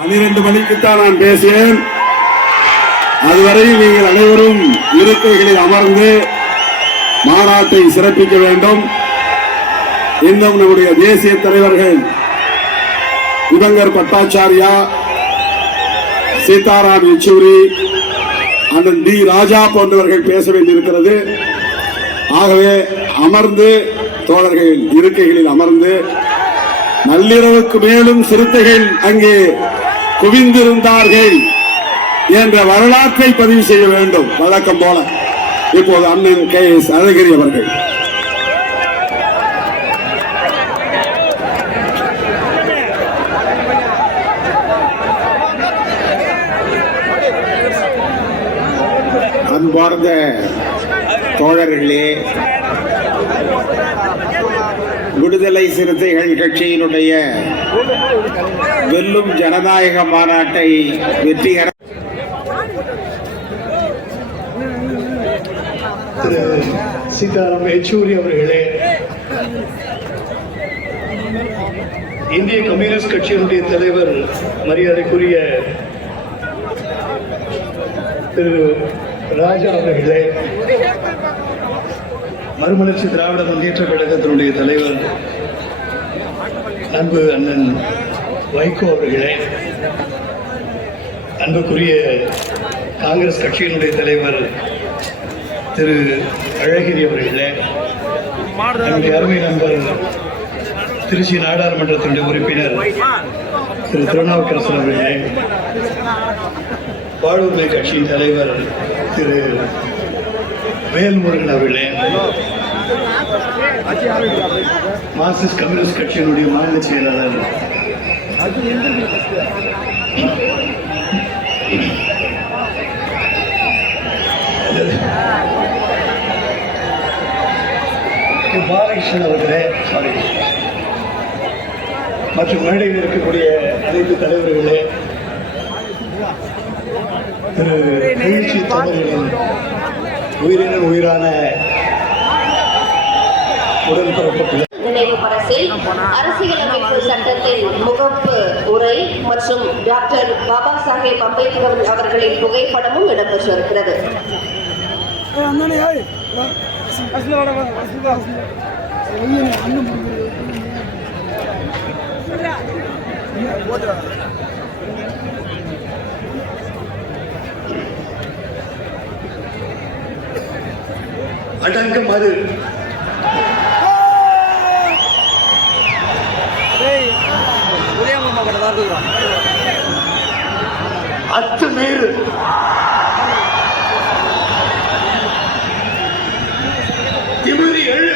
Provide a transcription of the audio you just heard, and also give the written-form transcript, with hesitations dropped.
12 மணிக்குத்தான் நான் பேசினேன். அதுவரையில் நீங்கள் அனைவரும் இருக்கைகளில் அமர்ந்து மாநாட்டை சிறப்பிக்க வேண்டும். இன்னும் நம்முடைய தேசிய தலைவர்கள் திவங்கர் பட்டாச்சாரியா, சீதாராம் யெச்சூரி, அண்ணன் டி ராஜா போன்றவர்கள் பேச வேண்டியிருக்கிறது. ஆகவே அமர்ந்து தோழர்கள் இருக்கைகளில் அமர்ந்து, நள்ளிரவுக்கு மேலும் சிறுத்தைகள் அங்கே குவிந்திருந்தார்கள் என்ற வரலாற்றை பதிவு செய்ய வேண்டும். வழக்கம் போல இப்போது அண்ணன் KS அழகிரி அவர்கள். அன்பார்ந்த தோழர்களே, விடுதலை சிறுத்தைகள் கட்சியினுடைய வெல்லும் ஜனநாயக மாநாட்டை வெற்றிகர திரு சீதாராம் யெச்சூரி அவர்களே, இந்திய கம்யூனிஸ்ட் கட்சியினுடைய தலைவர் மரியாதைக்குரிய திரு ராஜா அவர்களே, மறுமலர்ச்சி திராவிட முன்னேற்ற கழகத்தினுடைய தலைவர் அன்பு அண்ணன் வைகோ அவர்களே, அன்புக்குரிய காங்கிரஸ் கட்சியினுடைய தலைவர் திரு அழகிரி அவர்களே, என்னுடைய அருமை நண்பர் திருச்சி நாடாளுமன்றத்தினுடைய உறுப்பினர் திரு திருநாவுக்கரசர் அவர்களே, வாழ்வுரிமை கட்சியின் தலைவர் திரு வேல்முருகன் அவர்களே, மார்க்சிஸ்ட் கம்யூனிஸ்ட் கட்சியினுடைய மாநில செயலாளர் பாலகிருஷ்ணன் அவர்களே, மற்றும் மேடையில் இருக்கக்கூடிய அனைத்து தலைவர்களே, திரு எழுச்சி தமிழர்களின் உயிரினும் உயிரான உடன்பிறப்பு நினைவு பரிசில் அரசியலமைப்பு சட்டத்தின் முகப்பு உரை மற்றும் டாக்டர் பாபா சாஹேப் அம்பேத்கர் அவர்களின் புகைப்படமும் இடம்பெற்றிருக்கிறது. அடங்கம் அது அத்துமீறு திமிரி எழு